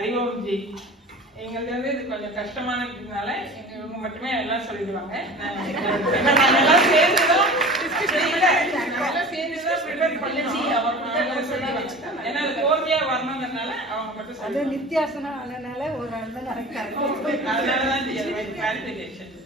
Hariom G. எங்களுக்கு வந்து இது கொஞ்சம் கஷ்டமான இருக்கிறதுனால இவங்க மட்டுமே எல்லாம் சொல்லிடுவாங்க. நாங்கெல்லாம் சேர்ந்துதான் ப்ரிப்பேர் பண்ணி அவங்க சொல்லுவாங்க. ஏன்னா அது கோர்வையா வரணுங்கிறதுனால அவங்க மட்டும் அது நித்தியாசனம் அதனால ஒரு அண்ணன் அதனாலதான் கிளாரிபிகேஷன்.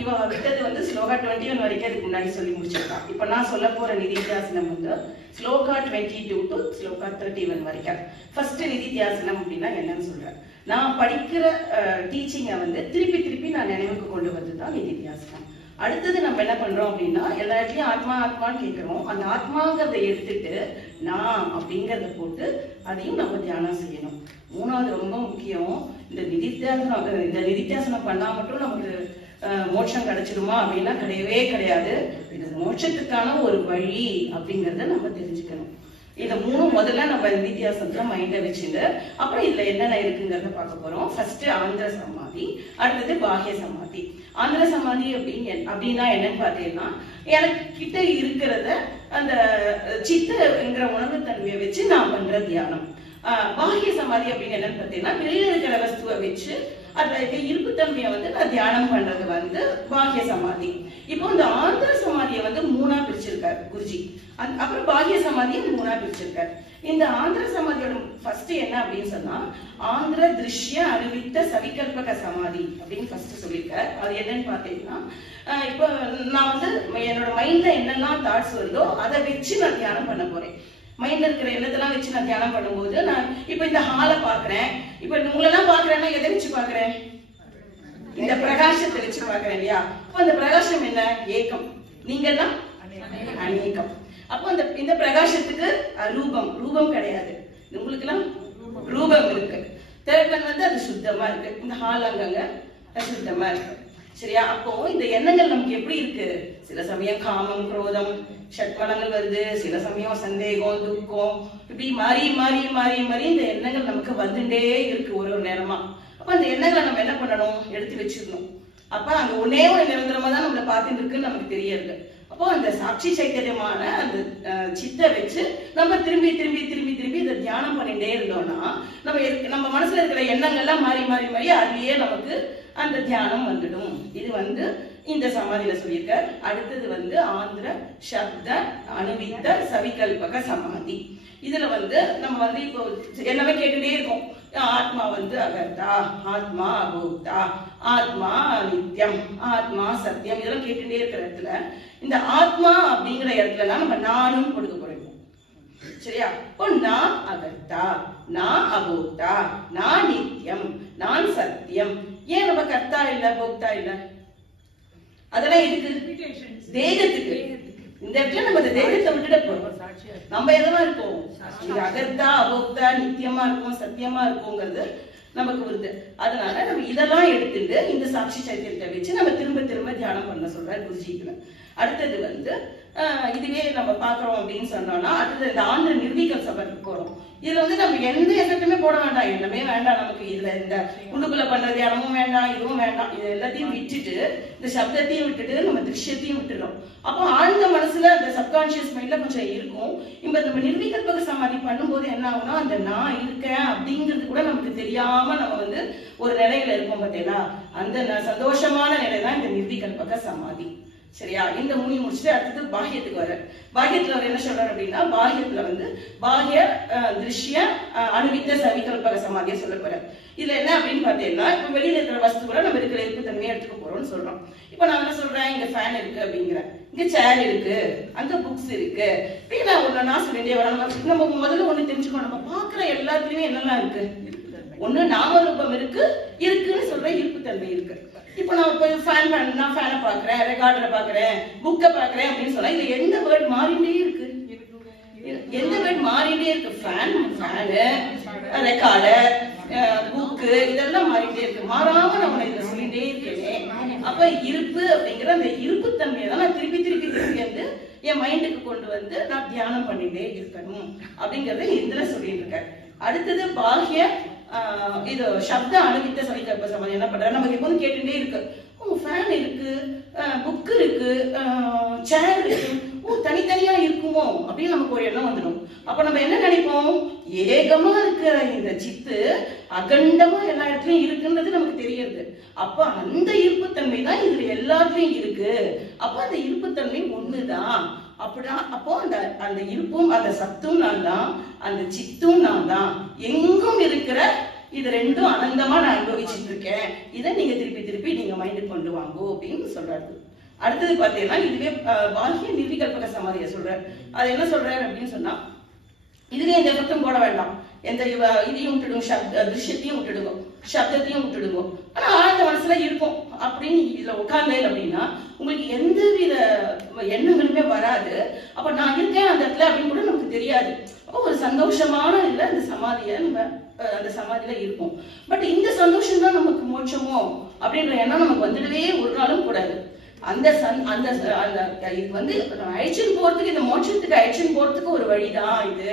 இவ விட்டது வந்து ஸ்லோகா 21 வரைக்கும் அதுக்கு முன்னாடி சொல்லி முடிச்சிருக்கான். இப்ப நான் சொல்ல போற நிதித்தியாசனம் வந்து ஸ்லோகா 22 டு ஸ்லோகா 31 வரைக்கும். ஃபர்ஸ்ட் நிதித்தியாசனம் அப்படின்னா என்னன்னு சொல்றேன். நான் படிக்கிற டீச்சிங்கை வந்து திருப்பி திருப்பி நான் நினைவுக்கு கொண்டு வந்துதான் நிதித்தியாசனம். அடுத்தது நம்ம என்ன பண்றோம் அப்படின்னா எல்லா இடத்துலயும் ஆத்மா ஆத்மான்னு கேட்கிறோம். அந்த ஆத்மாங்கிறத எடுத்துட்டு நான் அப்படிங்கிறத போட்டு அதையும் நம்ம தியானம் செய்யணும். மூணாவது ரொம்ப முக்கியம், இந்த நிதித்தியாசனம் பண்ணா மட்டும் நமக்கு மோட்சம் கிடைச்சிடுமா அப்படின்னா கிடையவே கிடையாது. இது மோட்சத்துக்கான ஒரு வழி அப்படிங்கிறத நம்ம தெரிஞ்சுக்கணும். இதை முதல்ல நம்ம நிதித்தியாசனத்துல மைண்ட வச்சுட்டு அப்புறம் இதுல என்னென்ன இருக்குங்கிறத பார்க்க போறோம். ஃபர்ஸ்ட் ஆந்திர சமாதி, அடுத்தது பாஹ்ய சமாதி. ஆந்திர சமாதி அப்படின்னா என்னன்னு பார்த்தீங்கன்னா எனக்கு கிட்ட இருக்கிறத அந்த சித்தங்கிற உணர்வு தன்மையை வச்சு நான் பண்ற தியானம். பாஹ்ய சமாதி அப்படின்னு என்னன்னு பார்த்தீங்கன்னா வெளியில இருக்கிற வஸ்துவை வச்சு அதுல இருப்புத்தன்மையை வந்து நான் தியானம் பண்றது வந்து பாஹ்ய சமாதி. இப்போ இந்த ஆந்திர சமாதியை வந்து மூணா பிரிச்சிருக்காரு குருஜி. அப்புறம் பாஹ்ய சமாதியை மூணா பிரிச்சிருக்காரு. இந்த ஆந்திர சமாதியோட ஃபர்ஸ்ட் என்ன அப்படின்னு சொன்னா ஆந்திர திருஷ்ய அனுவித்த சவிகல்பக சமாதி அப்படின்னு ஃபர்ஸ்ட் சொல்லியிருக்காரு. அது என்னன்னு பாத்தீங்கன்னா இப்போ நான் வந்து என்னோட மைண்ட்ல என்னெல்லாம் தாட்ஸ் வருதோ அதை வச்சு நான் தியானம் பண்ண போறேன். மைண்ட்ல இருக்கிற எண்ணத்தெல்லாம் வச்சு நான் தியானம் பண்ணும்போது நான் இப்ப இந்த ஹாலை பாக்குறேன். இப்ப உங்களெல்லாம் பாக்குறேன்னா எதை வச்சு பாக்குறேன்? இந்த பிரகாசத்தை வச்சு பாக்குறேன் இல்லையா? அப்ப அந்த பிரகாசம் என்ன? ஏகம். நீங்க எல்லாம் அநேகம். அப்போ இந்த பிரகாசத்துக்கு ரூபம் கிடையாது. உங்களுக்கு எல்லாம் ரூபம் இருக்கு. தேர்ட் ஒன் வந்து அது சுத்தமா இருக்கு. இந்த ஹால் அங்கங்க சுத்தமா இருக்கு. சரியா? அப்போ இந்த எண்ணங்கள் நமக்கு எப்படி இருக்கு? சில சமயம் காமம் குரோதம் ஷட்வலங்கள் வருது, சில சமயம் சந்தேகம் துக்கம், இப்படி மாறி மாறி மாறி மாறி இந்த எண்ணங்கள் நமக்கு வந்துட்டே இருக்கு ஒரு நேரமா. அப்ப அந்த எண்ணங்களை நம்ம என்ன பண்ணணும்? எடுத்து வச்சிடணும். அப்ப அங்க ஒன்னே ஒரு நிரந்தரமா தான் நம்மளை பார்த்துட்டு இருக்குன்னு நமக்கு தெரியாது. அப்போ அந்த சாட்சி சைத்தன்யமான அந்த சித்தை வச்சு நம்ம திரும்பி திரும்பி திரும்பி திரும்பி இதை தியானம் பண்ணிட்டே இருந்தோம்னா நம்ம மனசுல இருக்கிற எண்ணங்கள்லாம் மாறி மாறி மாறி அதுலயே நமக்கு அந்த தியானம் வந்துடும். இது வந்து இந்த சமாதியில சொல்லியிருக்க. அடுத்தது வந்து ஆந்திர சப்த அனுவித்த சவிகல்பக சமாதி. இதுல வந்து நம்ம வந்து இப்போ எல்லாமே கேட்டுட்டே இருக்கோம். ஆத்மா வந்து அகர்த்தா, ஆத்மா அபோக்தா, ஆத்மா நித்தியம், ஆத்மா சத்தியம், இதெல்லாம் கேட்டுட்டே இருக்கிற இடத்துல இந்த ஆத்மா அப்படிங்கிற இடத்துல நம்ம நானும் கொடுக்க போறோம். சரியா? இப்போ நான் அகர்த்தா, நான் அபோக்தா, நான் நித்தியம், நான் சத்தியம். ஏன் நம்ம கர்த்தா இல்ல போக்தா இல்ல? அதெல்லாம் எதுக்கு? தேகத்துக்கு. இந்த இடத்துல நம்ம இந்த தேகத்தை விட்டுட போறோம். நம்ம எதெல்லாம் இருக்கோம்? அகர்த்தா அபோக்தா நித்தியமா இருக்கும் சத்தியமா இருக்குங்கிறது நமக்கு வருது. அதனால நம்ம இதெல்லாம் எடுத்துட்டு இந்த சாட்சி சைத்தன்யத்தை வச்சு நம்ம திரும்ப திரும்ப தியானம் பண்ண சொல்ற குருஜிக்கு. அடுத்தது வந்து இதுவே நம்ம பாக்குறோம் அப்படின்னு சொன்னோம்னா அடுத்தது இந்த ஆந்திர நிர்வீக சபைக்கு போறோம். இதுல வந்து நம்ம எந்த எஃபெக்ட்டுமே போட வேண்டாம், எல்லாமே வேண்டாம் நமக்கு. இதுல இந்த உள்ளுக்குள்ள பண்ற தியானமும் வேண்டாம், இதுவும் வேண்டாம். இது எல்லாத்தையும் விட்டுட்டு இந்த சப்தத்தையும் விட்டுட்டு நம்ம திருஷ்யத்தையும் விட்டுறோம். அப்போ ஆழ்ந்த மனசுல அந்த சப்கான்சியஸ் மைண்ட்ல கொஞ்சம் இருக்கும். இப்ப நம்ம நிர்வீகல்பக சமாதி பண்ணும்போது என்ன ஆகும்னா அந்த நான் இருக்கேன் அப்படிங்கிறது கூட நமக்கு தெரியாம நம்ம வந்து ஒரு நிலையில இருப்போம் பார்த்தீங்களா? அந்த சந்தோஷமான நிலை தான் இந்த நிர்வீகல்பக சமாதி. சரியா? இந்த முடிச்சுட்டு அடுத்தது பாஹ்யத்துக்கு வர. பாஹ்யத்துல அவர் என்ன சொல்றாரு அப்படின்னா பாஹ்யத்துல வந்து பாஹ்ய திருஷ்ய அனுவித்த சவிகல்பக சமாதியை சொல்ல போற. இதுல என்ன அப்படின்னு பாத்தீங்கன்னா இப்ப வெளியில இருக்கிற வஸ்துக்களை நம்ம இருக்கிற இருப்பு தன்மையை எடுத்துக்க போறோம்னு சொல்றோம். இப்ப நான் என்ன சொல்றேன்? இங்க ஃபேன் இருக்கு அப்படிங்கிறேன், இங்க சேர் இருக்கு, அங்க புக்ஸ் இருக்கு. நான் சொல்லிட்டே வரேன். நம்ம முதல்ல ஒண்ணு தெரிஞ்சுக்கணும், நம்ம பாக்குற எல்லாத்துலயுமே என்னெல்லாம் இருக்கு? ஒண்ணு நாம ரூபம் இருக்குன்னு சொல்ற இருப்பு தன்மை இருக்கு. இப்ப நான் நான் ஃபேனை பாக்குறேன், ரெக்கார்டரை பாக்குறேன், புக்கை பாக்குறேன் அப்படின்னு சொன்னா இதுல எந்த வேர்ட் மாறிட்டே இருக்கு? எந்த வேர்ட் மாறிட்டே இருக்கு? ஃபேனு, ரெக்கார்டர், புக்கு, இதெல்லாம் மாறிட்டே இருக்கு. மாறாம நம்ம இதை சொல்லிட்டே இருக்கேன். அப்ப இருப்பு அப்படிங்கிற அந்த இருப்பு தன்மையை தான் நான் திருப்பி திருப்பி திருப்பி வந்து என் மைண்டுக்கு கொண்டு வந்து நான் தியானம் பண்ணிட்டே இருக்கணும் அப்படிங்கறத இதுல சொல்லிட்டு இருக்கேன். அடுத்தது பாஹ்ய இது சப்த அனுவித்த சவிகல்பக சமாதி என்ன பண்ற? நமக்கு எப்போதும் கேட்டுட்டே இருக்கு, ஃபேன் இருக்கு, புக் இருக்கு, சேர் இருக்கு, தனித்தனியா இருக்குமோ அப்படின்னு நமக்கு ஒரு எண்ணம் வந்துடும். அப்ப நம்ம என்ன நினைப்போம், ஏகமா இருக்கிற இந்த சித்து அகண்டமா எல்லா இடத்துலயும் இருக்குன்றது நமக்கு தெரியுது. அப்ப அந்த இருப்புத்தன்மை தான் இதுல எல்லாத்துலயும் இருக்கு. அப்ப அந்த இருப்புத்தன்மை ஒண்ணுதான். அப்படிதான். அப்போ அந்த அந்த இருப்பும் அந்த சத்தும் நான் தான், அந்த சித்தும் நான் தான், எங்கும் இருக்கிற இது ரெண்டும் அனந்தமா நான் அனுபவிச்சுட்டு இருக்கேன். இதை நீங்க திருப்பி திருப்பி நீங்க மைண்டுக்கு கொண்டு வாங்க அப்படின்னு சொல்றாரு. அடுத்தது பாத்தீங்கன்னா இதுவே பாஹ்ய நிர்விகல்பக சமாதியை சொல்றாரு. அது என்ன சொல்றாரு அப்படின்னு சொன்னா, இதுலயே எந்த எஃபெக்டும் போட வேண்டாம், எந்த இதையும் விட்டுடுங்க, திருஷ்யத்தையும் விட்டுடுங்க, சப்தத்தையும் விட்டுடுங்க. ஆனா ஆழ்ந்த மனசுல இருக்கும் அப்படின்னு இதுல உட்கார்ந்தேன் அப்படின்னா உங்களுக்கு எந்த வித எண்ணங்களுமே வராது. அப்ப நான் இருக்கேன் அந்த இடத்துல அப்படின்னு கூட நமக்கு தெரியாது. ஒரு சந்தோஷமான இதுல அந்த சமாதிய நம்ம அந்த சமாதியில இருக்கும். பட் இந்த சந்தோஷம் தான் நமக்கு மோட்சமோ அப்படின்ற எண்ணம் நமக்கு வந்துடவே ஒரு நாளும் கூடாது. அந்த அந்த இது வந்து அழைச்சின்னு போறதுக்கு, இந்த மோட்சத்துக்கு அழைச்சின்னு போறதுக்கு ஒரு வழிதான் இது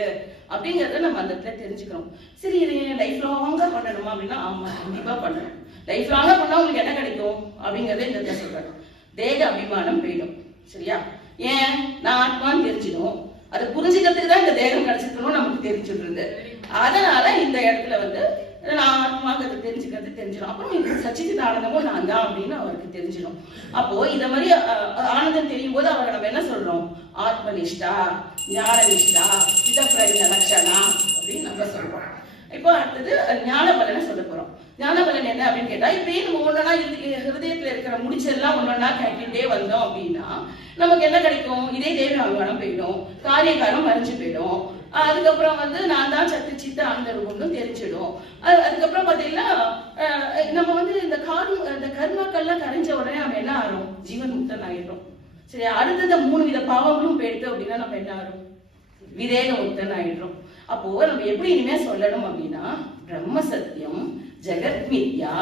அப்படிங்கறத நம்ம அந்த இடத்துல தெரிஞ்சுக்கணும். சரி, இது லைஃப் லாங்கா பண்ணணுமா அப்படின்னா ஆமா, கண்டிப்பா பண்ணணும். லைஃப் லாங்கா பண்ணா உங்களுக்கு என்ன கிடைக்கும் அப்படிங்கறத இந்த இடத்துல சொல்றாங்க. தேக அபிமானம் போயிடும். சரியா? ஏன்? நான் ஆத்மான்னு தெரிஞ்சிடும். அதை புரிஞ்சுக்கிறதுக்கு தான் இந்த தேகம் கிடைச்சிருக்கணும் நமக்கு தெரிஞ்சுடுறது. அதனால இந்த இடத்துல வந்து நான் ஆத்மாங்கிறது தெரிஞ்சிடும். அப்புறம் இந்த சச்சித் ஆனந்தமும் நான் தான் அப்படின்னு அவருக்கு தெரிஞ்சிடும். அப்போ இந்த மாதிரி ஆனந்தம் தெரியும் போது அவரை நம்ம என்ன சொல்றோம், ஆத்மனிஷ்டா, ஞான நிஷ்டா, இதப்பிரவின லட்சணா அப்படின்னு நம்ம சொல்றோம். இப்போ அடுத்தது ஞான பலனை சொல்ல போறோம். ஞான பலன் என்ன அப்படின்னு கேட்டா, இப்படியே நம்ம ஒன்னொன்னா ஹிருதயத்துல இருக்கிற முடிச்செல்லாம் ஒன்னொன்னா கட்டிட்டே வந்தோம் அப்படின்னா நமக்கு என்ன கிடைக்கும், இதே தேவி அபிமானம் போயிடும், காரியகாரம் மறைஞ்சு போயிடும். அதுக்கப்புறம் வந்து நான் தான் சத்து சித்த ஆனந்த ரூபம்னு தெரிஞ்சிடும். அதுக்கப்புறம் பாத்தீங்கன்னா நம்ம வந்து இந்த கர்மாக்கள்லாம் கரைஞ்ச உடனே நம்ம என்ன ஆகும், ஜீவன் முக்தன் ஆயிடும். சரி, அடுத்தது 3 வித பாவங்களும் போயிடுது அப்படின்னா நம்ம என்ன ஆகும், விதேக முக்தன் ஆயிடுறோம். அப்போ நம்ம எப்படி இனிமே சொல்லணும் அப்படின்னா, பிரம்ம சத்தியம் ஜெகத் மித்யா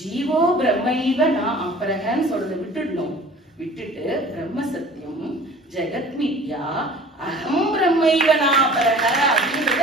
ஜீவோ பிரம்மைவ நான் அபரகன்னு சொல்றதை விட்டுடணும். விட்டுட்டு பிரம்ம சத்தியம் ஜெகத் மித்யா அகம் பிரம்மைவ நான் அபரக அப்படின்றத